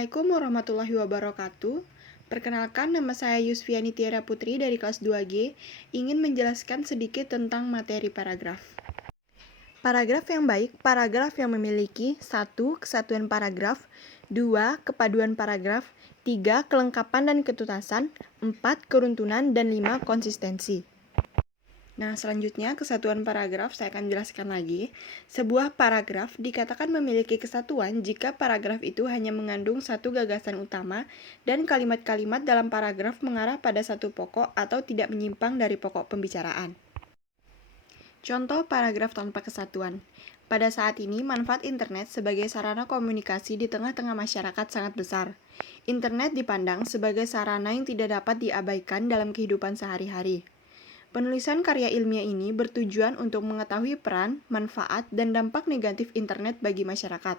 Assalamualaikum warahmatullahi wabarakatuh. Perkenalkan, nama saya Yusfiani Tiara Putri dari kelas 2G, ingin menjelaskan sedikit tentang materi paragraf. Paragraf yang baik, paragraf yang memiliki 1. Kesatuan paragraf, 2. Kepaduan paragraf, 3. Kelengkapan dan ketuntasan, 4. Keruntunan, dan 5. Konsistensi. Nah, selanjutnya kesatuan paragraf saya akan jelaskan lagi. Sebuah paragraf dikatakan memiliki kesatuan jika paragraf itu hanya mengandung satu gagasan utama dan kalimat-kalimat dalam paragraf mengarah pada satu pokok atau tidak menyimpang dari pokok pembicaraan. Contoh paragraf tanpa kesatuan. Pada saat ini, manfaat internet sebagai sarana komunikasi di tengah-tengah masyarakat sangat besar. Internet dipandang sebagai sarana yang tidak dapat diabaikan dalam kehidupan sehari-hari. Penulisan karya ilmiah ini bertujuan untuk mengetahui peran, manfaat, dan dampak negatif internet bagi masyarakat.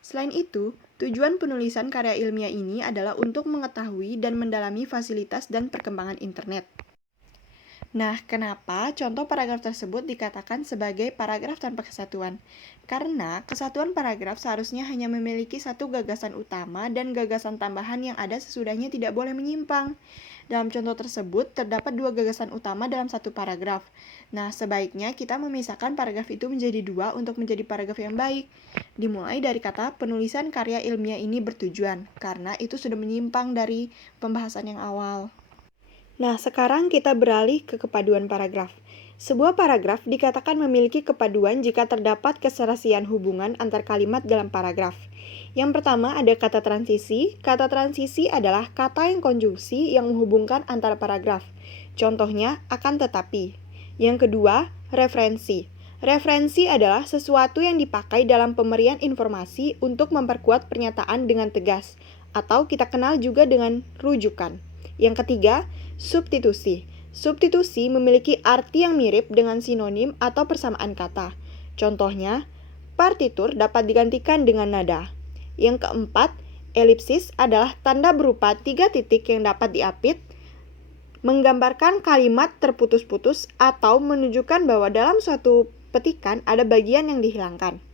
Selain itu, tujuan penulisan karya ilmiah ini adalah untuk mengetahui dan mendalami fasilitas dan perkembangan internet. Nah, kenapa contoh paragraf tersebut dikatakan sebagai paragraf tanpa kesatuan? Karena kesatuan paragraf seharusnya hanya memiliki satu gagasan utama dan gagasan tambahan yang ada sesudahnya tidak boleh menyimpang. Dalam contoh tersebut, terdapat dua gagasan utama dalam satu paragraf. Nah, sebaiknya kita memisahkan paragraf itu menjadi dua untuk menjadi paragraf yang baik. Dimulai dari kata penulisan karya ilmiah ini bertujuan, karena itu sudah menyimpang dari pembahasan yang awal. Nah, sekarang kita beralih ke kepaduan paragraf. Sebuah paragraf dikatakan memiliki kepaduan jika terdapat keserasian hubungan antar kalimat dalam paragraf. Yang pertama ada kata transisi. Kata transisi adalah kata yang konjungsi yang menghubungkan antara paragraf. Contohnya, akan tetapi. Yang kedua, referensi. Referensi adalah sesuatu yang dipakai dalam pemberian informasi untuk memperkuat pernyataan dengan tegas, atau kita kenal juga dengan rujukan. Yang ketiga, substitusi. Substitusi memiliki arti yang mirip dengan sinonim atau persamaan kata. Contohnya, partitur dapat digantikan dengan nada. Yang keempat, elipsis adalah tanda berupa 3 titik yang dapat diapit, menggambarkan kalimat terputus-putus atau menunjukkan bahwa dalam suatu petikan ada bagian yang dihilangkan.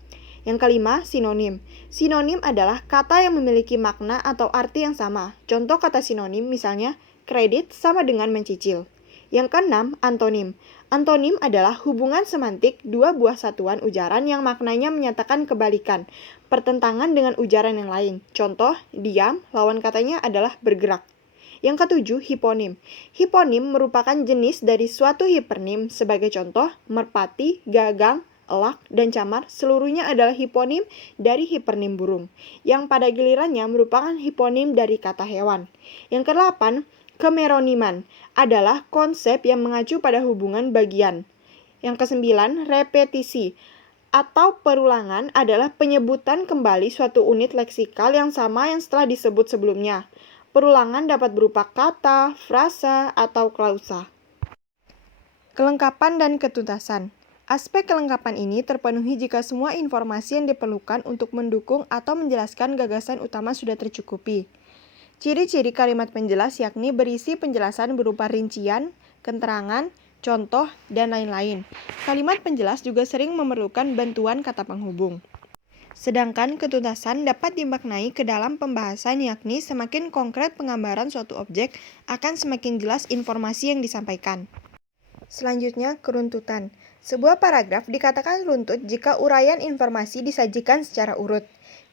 Yang kelima, sinonim. Sinonim adalah kata yang memiliki makna atau arti yang sama. Contoh kata sinonim misalnya, kredit sama dengan mencicil. Yang keenam, antonim. Antonim adalah hubungan semantik dua buah satuan ujaran yang maknanya menyatakan kebalikan, pertentangan dengan ujaran yang lain. Contoh, diam, lawan katanya adalah bergerak. Yang ketujuh, hiponim. Hiponim merupakan jenis dari suatu hipernim. Sebagai contoh, merpati, gagang, elak, dan camar seluruhnya adalah hiponim dari hipernim burung, yang pada gilirannya merupakan hiponim dari kata hewan. Yang kedelapan, kemeroniman adalah konsep yang mengacu pada hubungan bagian. Yang kesembilan, repetisi atau perulangan adalah penyebutan kembali suatu unit leksikal yang sama yang setelah disebut sebelumnya. Perulangan dapat berupa kata, frasa, atau klausa. Kelengkapan dan ketuntasan. Aspek kelengkapan ini terpenuhi jika semua informasi yang diperlukan untuk mendukung atau menjelaskan gagasan utama sudah tercukupi. Ciri-ciri kalimat penjelas yakni berisi penjelasan berupa rincian, keterangan, contoh, dan lain-lain. Kalimat penjelas juga sering memerlukan bantuan kata penghubung. Sedangkan ketuntasan dapat dimaknai ke dalam pembahasan yakni semakin konkret penggambaran suatu objek akan semakin jelas informasi yang disampaikan. Selanjutnya, keruntutan. Sebuah paragraf dikatakan runtut jika uraian informasi disajikan secara urut.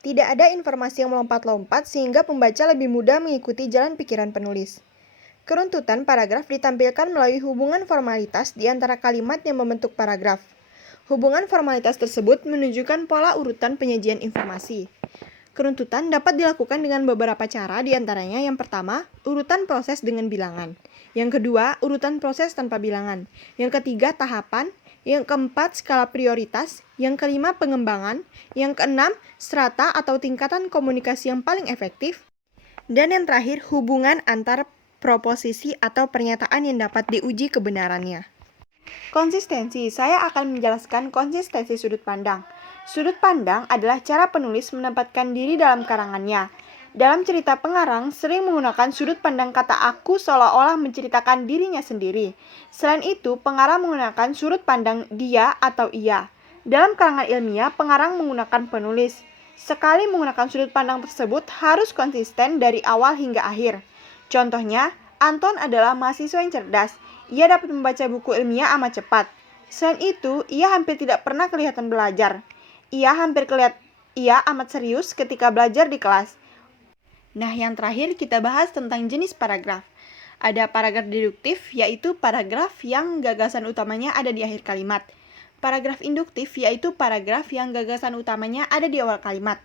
Tidak ada informasi yang melompat-lompat sehingga pembaca lebih mudah mengikuti jalan pikiran penulis. Keruntutan paragraf ditampilkan melalui hubungan formalitas di antara kalimat yang membentuk paragraf. Hubungan formalitas tersebut menunjukkan pola urutan penyajian informasi. Keruntutan dapat dilakukan dengan beberapa cara, di antaranya yang pertama, urutan proses dengan bilangan. Yang kedua, urutan proses tanpa bilangan. Yang ketiga, tahapan. Yang keempat, skala prioritas. Yang kelima, pengembangan. Yang keenam, strata atau tingkatan komunikasi yang paling efektif. Dan yang terakhir, hubungan antar proposisi atau pernyataan yang dapat diuji kebenarannya. Konsistensi. Saya akan menjelaskan konsistensi sudut pandang. Sudut pandang adalah cara penulis menempatkan diri dalam karangannya. Dalam cerita pengarang sering menggunakan sudut pandang kata aku seolah-olah menceritakan dirinya sendiri. Selain itu, pengarang menggunakan sudut pandang dia atau ia. Dalam karangan ilmiah, pengarang menggunakan penulis. Sekali menggunakan sudut pandang tersebut harus konsisten dari awal hingga akhir. Contohnya, Anton adalah mahasiswa yang cerdas. Ia dapat membaca buku ilmiah amat cepat. Selain itu, ia hampir tidak pernah kelihatan belajar. Ia amat serius ketika belajar di kelas. Nah, yang terakhir kita bahas tentang jenis paragraf. Ada paragraf deduktif, yaitu paragraf yang gagasan utamanya ada di akhir kalimat. Paragraf induktif, yaitu paragraf yang gagasan utamanya ada di awal kalimat.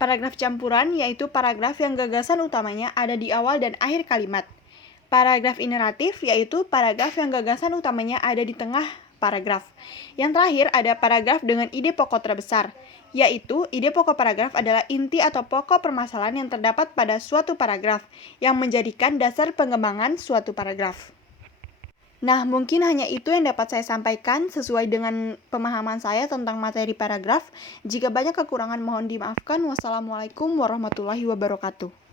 Paragraf campuran, yaitu paragraf yang gagasan utamanya ada di awal dan akhir kalimat. Paragraf ineratif, yaitu paragraf yang gagasan utamanya ada di tengah paragraf. Yang terakhir ada paragraf dengan ide pokok terbesar, yaitu ide pokok paragraf adalah inti atau pokok permasalahan yang terdapat pada suatu paragraf, yang menjadikan dasar pengembangan suatu paragraf. Nah, mungkin hanya itu yang dapat saya sampaikan sesuai dengan pemahaman saya tentang materi paragraf. Jika banyak kekurangan mohon dimaafkan. Wassalamualaikum warahmatullahi wabarakatuh.